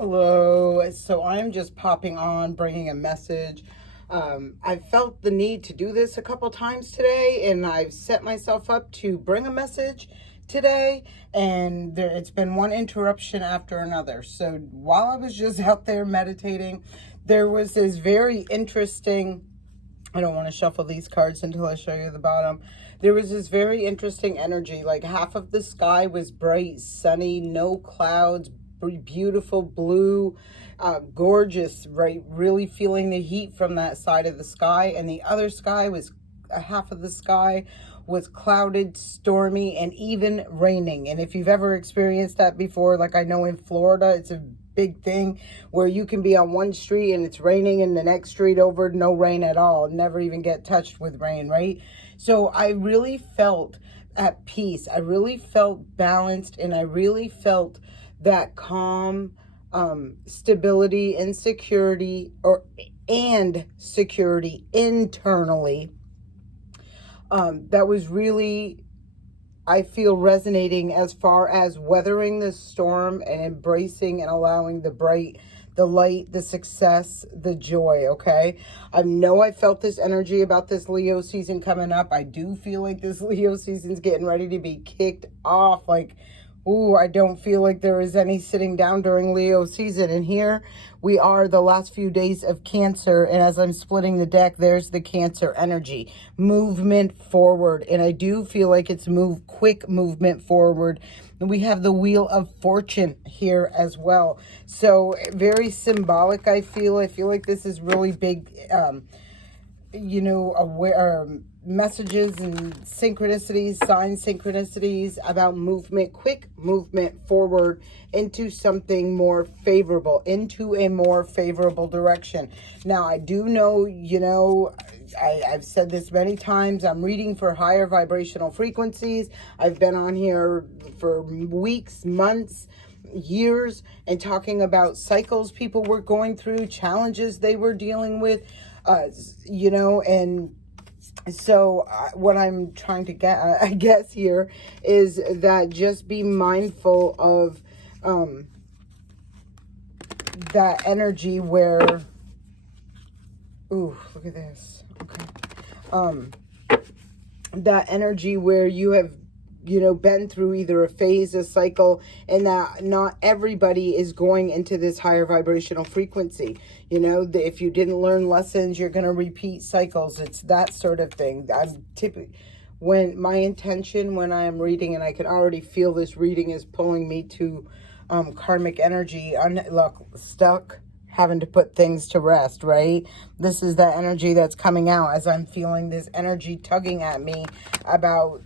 Hello. So I'm just popping on, bringing a message. I felt the need to do this a couple times today, and I've set myself up to bring a message today, and it's been one interruption after another. So while I was just out there meditating, there was this very interesting, I don't want to shuffle these cards until I show you the bottom. There was this very interesting energy, like half of the sky was bright, sunny, no clouds, beautiful blue, gorgeous, right? Really feeling the heat from that side of the sky. And the other sky was, half of the sky was clouded, stormy, and even raining. And if you've ever experienced that before, like I know in Florida, it's a big thing where you can be on one street and it's raining, and the next street over, no rain at all, never even get touched with rain, right? So I really felt at peace. I really felt balanced, and I really felt that calm, stability and security, and security internally. That was really, I feel, resonating as far as weathering the storm and embracing and allowing the bright, the light, the success, the joy, okay? I know I felt this energy about this Leo season coming up. I do feel like this Leo season's getting ready to be kicked off. Like, ooh, I don't feel like there is any sitting down during Leo season. And here we are, the last few days of Cancer. And as I'm splitting the deck, there's the Cancer energy. Movement forward. And I do feel like it's quick movement forward. And we have the Wheel of Fortune here as well. So very symbolic, I feel. I feel like this is really big, messages and synchronicities, sign synchronicities about movement, quick movement forward into something more favorable, into a more favorable direction. Now, I do know, I've said this many times, I'm reading for higher vibrational frequencies. I've been on here for weeks, months, years, and talking about cycles people were going through, challenges they were dealing with, and so what I'm trying to get, I guess, here is that just be mindful of that energy where, ooh, look at this. Okay. That energy where you have, been through either a phase, a cycle, and that not everybody is going into this higher vibrational frequency. If you didn't learn lessons, you're going to repeat cycles. It's that sort of thing. I'm typically, when my intention when I am reading, and I can already feel this reading is pulling me to karmic energy, stuck, having to put things to rest, right? This is that energy that's coming out as I'm feeling this energy tugging at me about,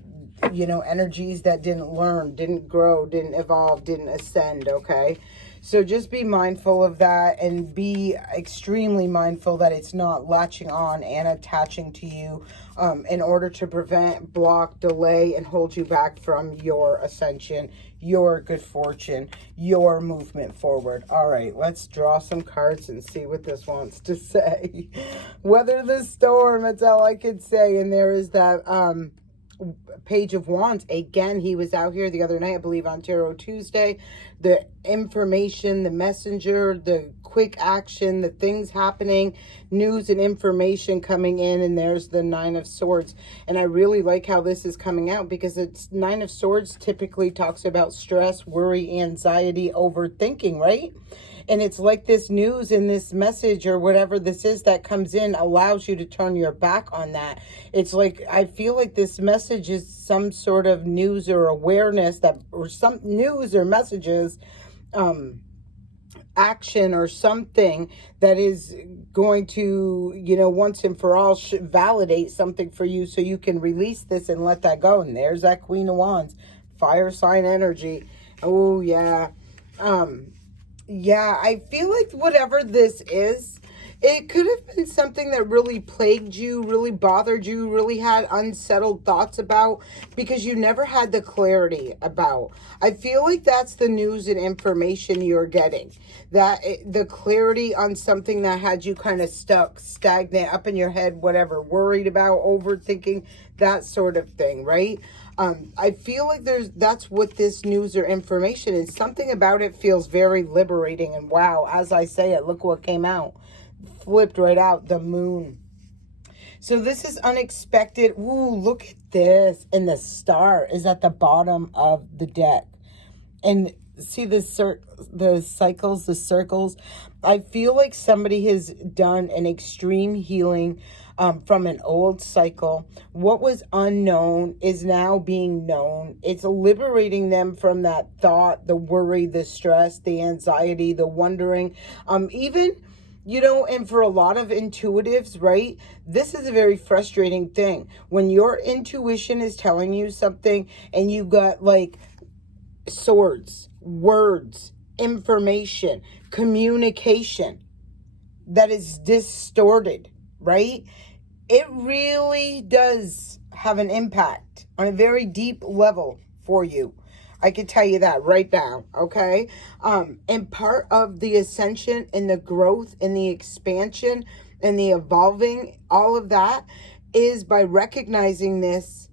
energies that didn't learn, didn't grow, didn't evolve, didn't ascend, okay? So just be mindful of that, and be extremely mindful that it's not latching on and attaching to you in order to prevent, block, delay, and hold you back from your ascension, your good fortune, your movement forward. All right, let's draw some cards and see what this wants to say. Weather the storm, that's all I could say. And there is that Page of Wands. Again, he was out here the other night, I believe, on Tarot Tuesday. The information, the messenger, the quick action, the things happening, news and information coming in. And there's the Nine of Swords. And I really like how this is coming out, because it's Nine of Swords typically talks about stress, worry, anxiety, overthinking, right? And it's like this news and this message or whatever this is that comes in allows you to turn your back on that. It's like, I feel like this message is some sort of news or awareness or some news or messages, action or something that is going to, once and for all validate something for you, so you can release this and let that go. And there's that Queen of Wands, fire sign energy. Oh, yeah. Yeah, I feel like whatever this is, it could have been something that really plagued you, really bothered you, really had unsettled thoughts about, because you never had the clarity about. I feel like that's the news and information you're getting. The clarity on something that had you kind of stuck, stagnant, up in your head, whatever, worried about, overthinking, that sort of thing, right? I feel like that's what this news or information is. Something about it feels very liberating. And wow, as I say it, look what came out. Flipped right out, the moon. So this is unexpected. Ooh, look at this. And the star is at the bottom of the deck. And see the cycles, the circles. I feel like somebody has done an extreme healing from an old cycle. What was unknown is now being known. It's liberating them from that thought, the worry, the stress, the anxiety, the wondering, even... and for a lot of intuitives, right, this is a very frustrating thing. When your intuition is telling you something and you got like swords, words, information, communication that is distorted, right? It really does have an impact on a very deep level for you. I can tell you that right now, okay? And part of the ascension and the growth and the expansion and the evolving, all of that is by recognizing this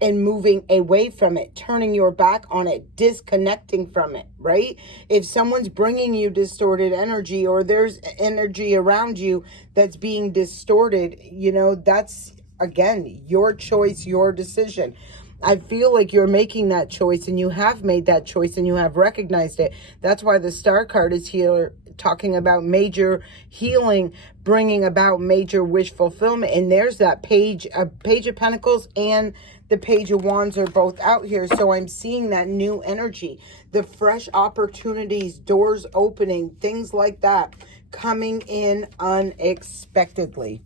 and moving away from it, turning your back on it, disconnecting from it, right? If someone's bringing you distorted energy or there's energy around you that's being distorted, that's, again, your choice, your decision. I feel like you're making that choice and you have made that choice and you have recognized it. That's why the Star card is here talking about major healing, bringing about major wish fulfillment. And there's that Page of Pentacles and the Page of Wands are both out here. So I'm seeing that new energy, the fresh opportunities, doors opening, things like that coming in unexpectedly.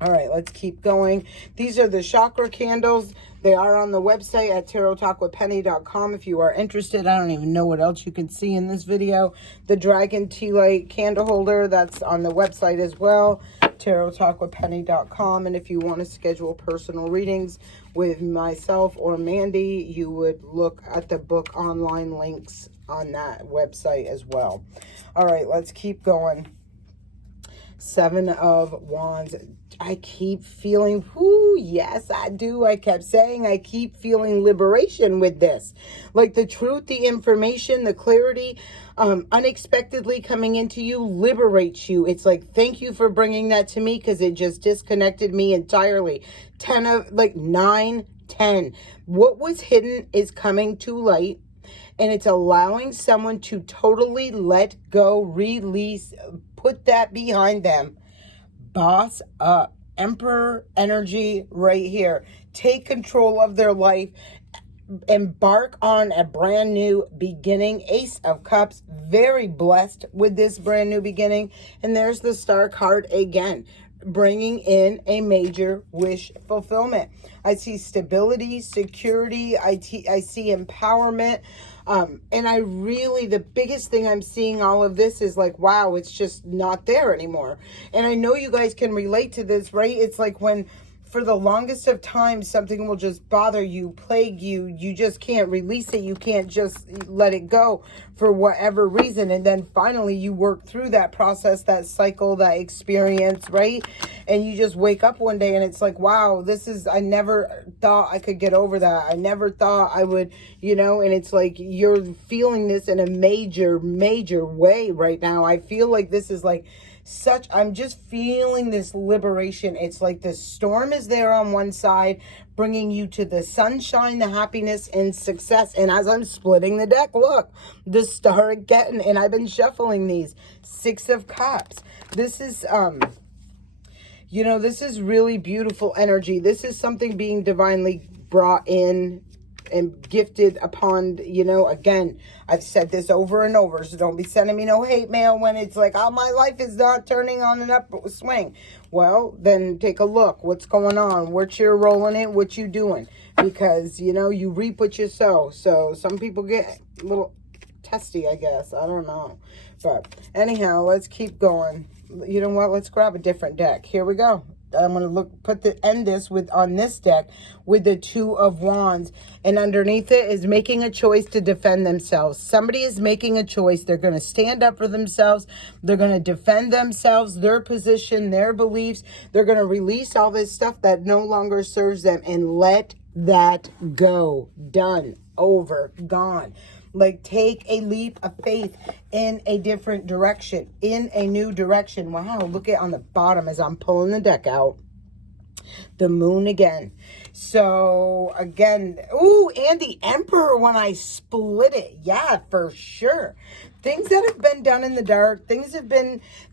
All right, let's keep going. These are the chakra candles. They are on the website at tarottalkwithpenny.com if you are interested. I don't even know what else you can see in this video. The dragon tea light candle holder, that's on the website as well, tarottalkwithpenny.com. And if you want to schedule personal readings with myself or Mandy, you would look at the book online links on that website as well. All right, let's keep going. Seven of Wands. I keep feeling, yes, I do. I kept saying I keep feeling liberation with this. Like the truth, the information, the clarity, unexpectedly coming into you liberates you. It's like, thank you for bringing that to me because it just disconnected me entirely. 9, 10. What was hidden is coming to light. And it's allowing someone to totally let go, release, put that behind them. Boss up. Emperor energy right here. Take control of their life. Embark on a brand new beginning. Ace of Cups. Very blessed with this brand new beginning. And there's the Star card again, bringing in a major wish fulfillment. I see stability, security. I see empowerment. And I really, the biggest thing I'm seeing all of this is like, wow, it's just not there anymore. And I know you guys can relate to this, right? It's like when for the longest of time, something will just bother you, plague you. You just can't release it. You can't just let it go for whatever reason. And then finally you work through that process, that cycle, that experience, right? And you just wake up one day and it's like, wow, I never thought I could get over that. I never thought I would, and it's like you're feeling this in a major, major way right now. I feel like this is like I'm just feeling this liberation. It's like the storm is there on one side, bringing you to the sunshine, the happiness, and success. And as I'm splitting the deck, look, the Star again, and I've been shuffling these. 6 of Cups. This is, this is really beautiful energy. This is something being divinely brought in and gifted upon, again, I've said this over and over, so don't be sending me no hate mail when it's like, oh, my life is not turning on an upswing. Well, then take a look. What's going on? What you're rolling in? What you doing? Because, you reap what you sow. So some people get a little testy, I guess. I don't know. But anyhow, let's keep going. You know what? Let's grab a different deck. Here we go. I'm going to end this on this deck with the 2 of Wands, and underneath it is making a choice to defend themselves. Somebody is making a choice. They're going to stand up for themselves. They're going to defend themselves, their position, their beliefs. They're going to release all this stuff that no longer serves them and let that go. Done. Over. Gone. Like, take a leap of faith in a different direction, in a new direction. Wow, look at on the bottom as I'm pulling the deck out. The moon again. So again, ooh, and the Emperor when I split it. Yeah, for sure. Things that have been done in the dark, things that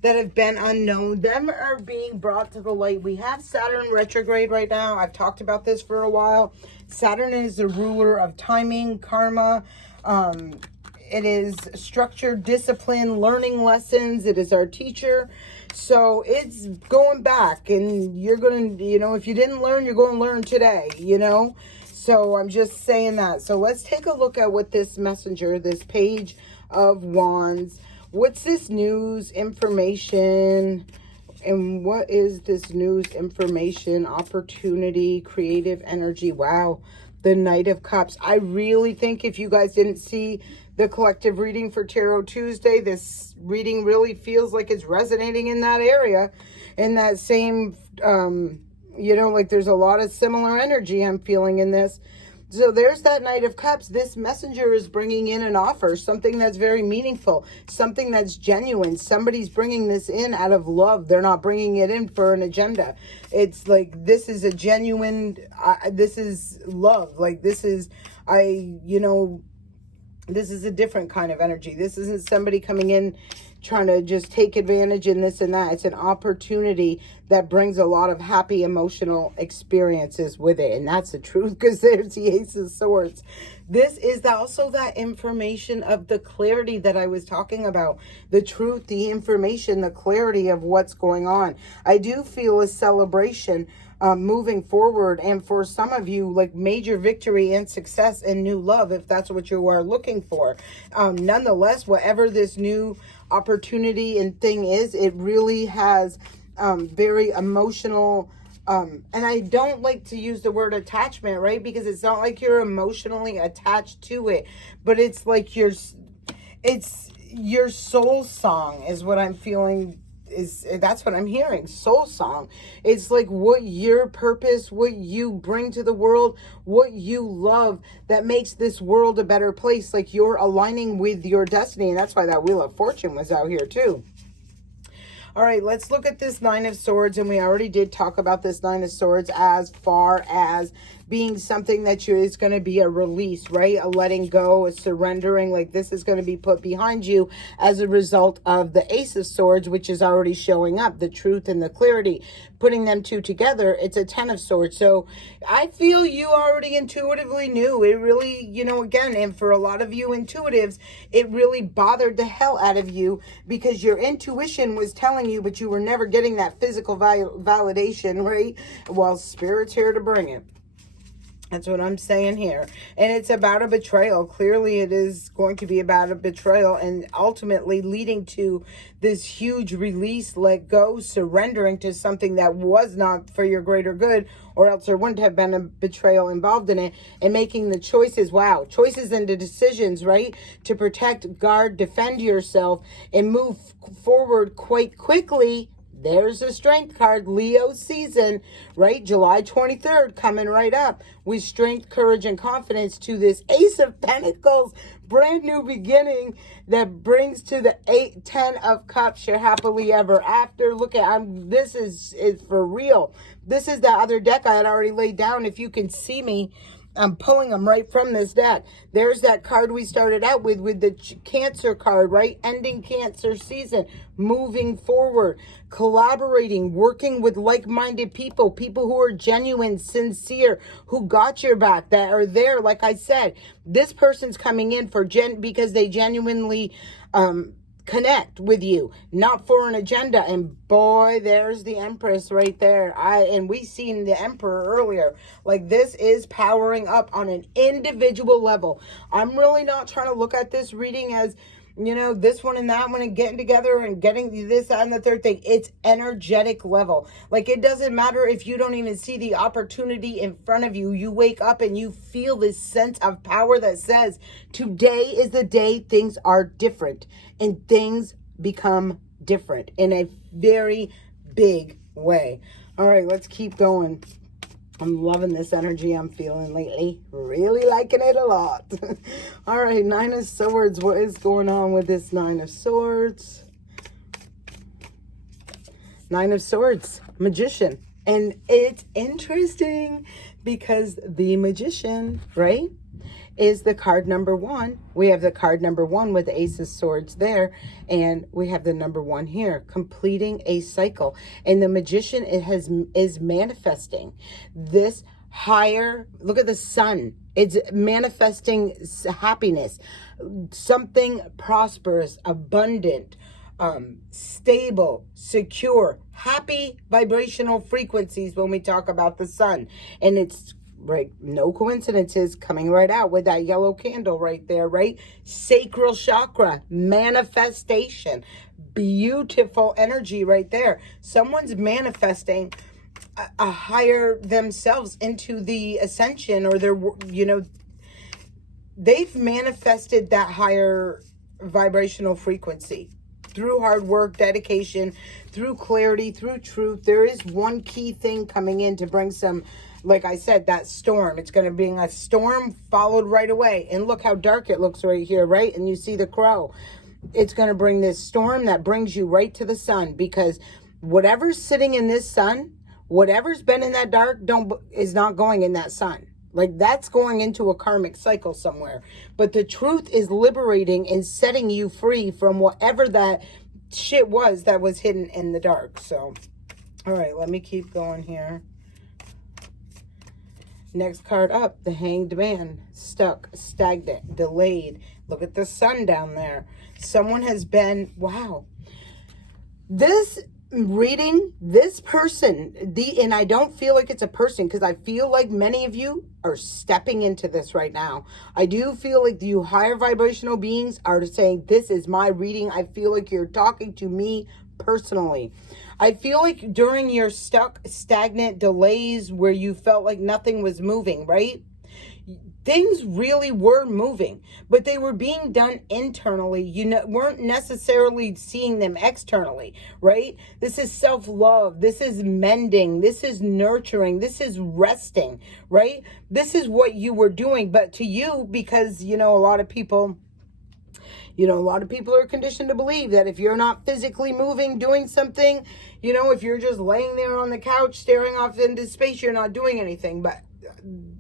have been unknown, them are being brought to the light. We have Saturn retrograde right now. I've talked about this for a while. Saturn is the ruler of timing, karma. It is structure, discipline, learning lessons. It is our teacher. So it's going back, and you're going to, if you didn't learn, you're going to learn today, So I'm just saying that. So let's take a look at what this messenger, this Page of Wands, what's this news, information, and what is this news, information, opportunity, creative energy? Wow. The Knight of Cups. I really think if you guys didn't see the collective reading for Tarot Tuesday, this reading really feels like it's resonating in that area, in that same, like there's a lot of similar energy I'm feeling in this. So there's that Knight of Cups. This messenger is bringing in an offer, something that's very meaningful, something that's genuine. Somebody's bringing this in out of love. They're not bringing it in for an agenda. It's like, this is a genuine, this is love. Like, this is a different kind of energy. This isn't somebody coming in trying to just take advantage in this and that. It's an opportunity that brings a lot of happy emotional experiences with it. And that's the truth, because there's the Ace of Swords. This is also that information of the clarity that I was talking about. The truth, the information, the clarity of what's going on. I do feel a celebration moving forward, and for some of you, like major victory and success and new love, if that's what you are looking for. Nonetheless, whatever this new opportunity and thing is, it really has very emotional, and I don't like to use the word attachment, right? Because it's not like you're emotionally attached to it, but it's like it's your soul song is what I'm feeling. That's what I'm hearing. Soul song. It's like what your purpose, what you bring to the world, what you love that makes this world a better place. Like you're aligning with your destiny. And that's why that Wheel of Fortune was out here too. All right, let's look at this Nine of Swords. And we already did talk about this Nine of Swords as far as being something that is going to be a release, right? A letting go, a surrendering. Like this is going to be put behind you as a result of the Ace of Swords, which is already showing up, the truth and the clarity. Putting them two together, it's a Ten of Swords. So I feel you already intuitively knew. It really, again, and for a lot of you intuitives, it really bothered the hell out of you because your intuition was telling you, but you were never getting that physical validation, right? Well, Spirit's here to bring it. That's what I'm saying here. And it's about a betrayal. Clearly, it is going to be about a betrayal and ultimately leading to this huge release, let go, surrendering to something that was not for your greater good, or else there wouldn't have been a betrayal involved in it, and making the choices. Wow. Choices and the decisions, right? To protect, guard, defend yourself, and move forward quite quickly. There's a strength card, Leo season, right? July 23rd coming right up with strength, courage, and confidence to this Ace of Pentacles, brand new beginning that brings to the 10 of Cups, your happily ever after. Look at, this is for real. This is the other deck I had already laid down. If you can see me, I'm pulling them right from this deck. There's that card we started out with the Cancer card, right? Ending Cancer season, moving forward, collaborating, working with like-minded people, people who are genuine, sincere, who got your back, that are there. Like I said, this person's coming in because they genuinely connect with you, not for an agenda. And boy, there's the Empress right there. And we seen the Emperor earlier. Like, this is powering up on an individual level. I'm really not trying to look at this reading as, this one and that one and getting together and getting this, that, and the third thing. It's energetic level. Like, it doesn't matter if you don't even see the opportunity in front of you. You wake up and you feel this sense of power that says, today is the day things are different. And things become different in a very big way. All right, let's keep going. I'm loving this energy I'm feeling lately. Really liking it a lot. All right, Nine of Swords. What is going on with this Nine of Swords? Nine of Swords, Magician. And it's interesting because the Magician, right, is the card number 1. We have the card number 1 with the Ace of Swords there. And we have the number 1 here, completing a cycle. And the Magician, is manifesting this higher, look at the sun. It's manifesting happiness, something prosperous, abundant, stable, secure, happy vibrational frequencies when we talk about the sun. And it's right, no coincidences, coming right out with that yellow candle right there, right? Sacral chakra, manifestation, beautiful energy right there. Someone's manifesting a higher themselves into the ascension, or their, they've manifested that higher vibrational frequency through hard work, dedication, through clarity, through truth. There is one key thing coming in to bring some, like I said, that storm. It's going to be a storm followed right away. And look how dark it looks right here, right? And you see the crow. It's going to bring this storm that brings you right to the sun, because whatever's sitting in this sun, whatever's been in that dark is not going in that sun. Like, that's going into a karmic cycle somewhere. But the truth is liberating and setting you free from whatever that shit was that was hidden in the dark. So, all right, let me keep going here. Next card up, the Hanged Man. Stuck, stagnant, delayed. Look at the sun down there. Someone has been, wow. This reading, this person, and I don't feel like it's a person, because I feel like many of you are stepping into this right now. I do feel like you higher vibrational beings are saying, this is my reading. I feel like you're talking to me personally. I feel like during your stuck, stagnant delays where you felt like nothing was moving, right? Things really were moving, but they were being done internally. You weren't necessarily seeing them externally, right? This is self-love. This is mending. This is nurturing. This is resting, right? This is what you were doing. But to you, because, a lot of people are conditioned to believe that if you're not physically moving, doing something, if you're just laying there on the couch staring off into space, you're not doing anything. But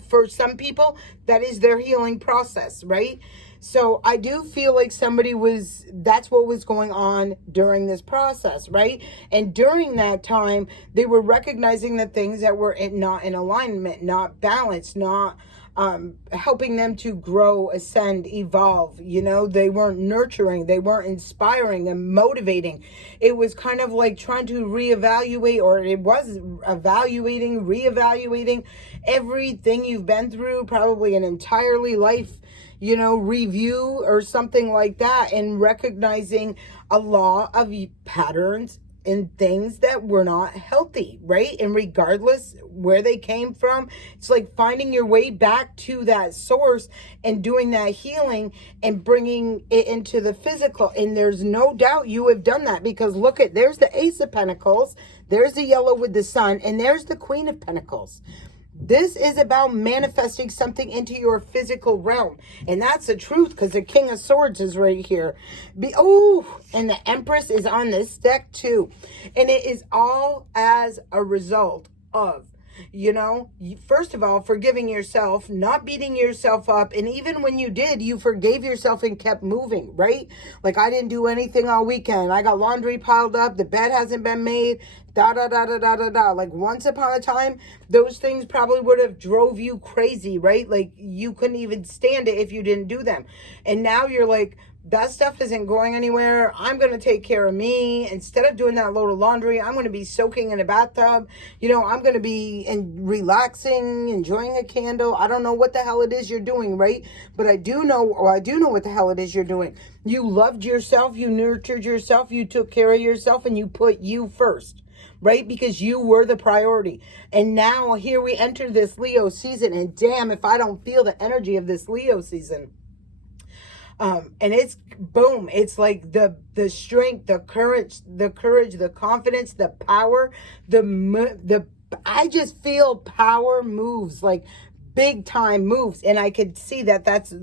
for some people, that is their healing process, right? So I do feel like that's what was going on during this process, right? And during that time, they were recognizing the things that were not in alignment, not balanced, not helping them to grow, ascend, evolve. They weren't nurturing, they weren't inspiring and motivating. It was kind of like trying to reevaluate, or it was evaluating, reevaluating everything you've been through, probably an entirely life, review or something like that, and recognizing a law of patterns in things that were not healthy, right? And regardless where they came from, it's like finding your way back to that source and doing that healing and bringing it into the physical. And there's no doubt you have done that, because look there's the Ace of Pentacles, there's the yellow with the sun, and there's the Queen of Pentacles. This is about manifesting something into your physical realm. And that's the truth, because the King of Swords is right here. And the Empress is on this deck too. And it is all as a result of, first of all, forgiving yourself, not beating yourself up. And even when you did, you forgave yourself and kept moving, right? Like, I didn't do anything all weekend. I got laundry piled up. The bed hasn't been made. Like, once upon a time, those things probably would have drove you crazy, right? Like, you couldn't even stand it if you didn't do them. And now you're like, that stuff isn't going anywhere. I'm going to take care of me. Instead of doing that load of laundry, I'm going to be soaking in a bathtub. I'm going to be relaxing, enjoying a candle. I don't know what the hell it is you're doing, right? But I do know what the hell it is you're doing. You loved yourself. You nurtured yourself. You took care of yourself, and you put you first, right? Because you were the priority. And now here we enter this Leo season, and damn if I don't feel the energy of this Leo season. And it's boom. It's like the strength, the courage, the confidence, the power, the I just feel power moves, like big time moves. And I could see that that's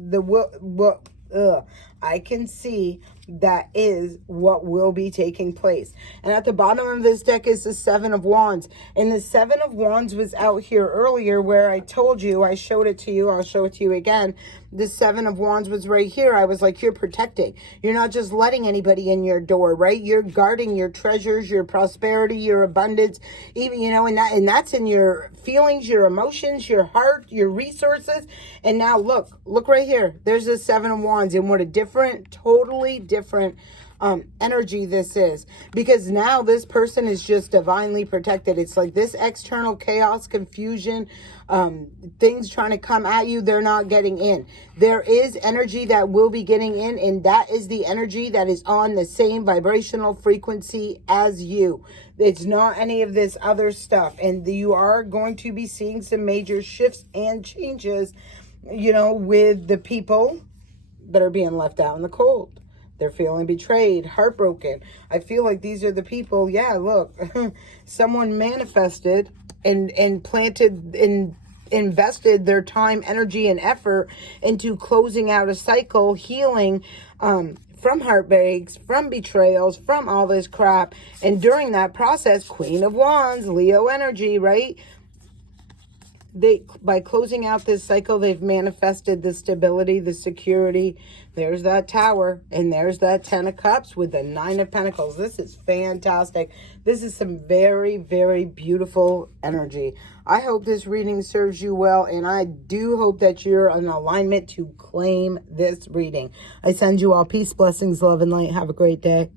I can see that is what will be taking place. And at the bottom of this deck is the Seven of Wands. And the Seven of Wands was out here earlier where I told you, I showed it to you, I'll show it to you again. The Seven of Wands was right here. I was like, you're protecting. You're not just letting anybody in your door, right? You're guarding your treasures, your prosperity, your abundance, even, you know, and that's in your feelings, your emotions, your heart, your resources. And now look right here. There's the Seven of Wands, and what a totally different energy this is, because now this person is just divinely protected. It's like this external chaos, confusion, things trying to come at you, they're not getting in. There is energy that will be getting in, and that is the energy that is on the same vibrational frequency as you. It's not any of this other stuff, and you are going to be seeing some major shifts and changes, you know, with the people that are being left out in the cold. They're feeling betrayed, heartbroken. I feel like these are the people, yeah, look, someone manifested and planted and invested their time, energy, and effort into closing out a cycle, healing from heartbreaks, from betrayals, from all this crap. And during that process, Queen of Wands, Leo energy, right? By closing out this cycle, they've manifested the stability, the security. There's that Tower, and there's that Ten of Cups with the Nine of Pentacles. This is fantastic. This is some very, very beautiful energy. I hope this reading serves you well, and I do hope that you're in alignment to claim this reading. I send you all peace, blessings, love, and light. Have a great day.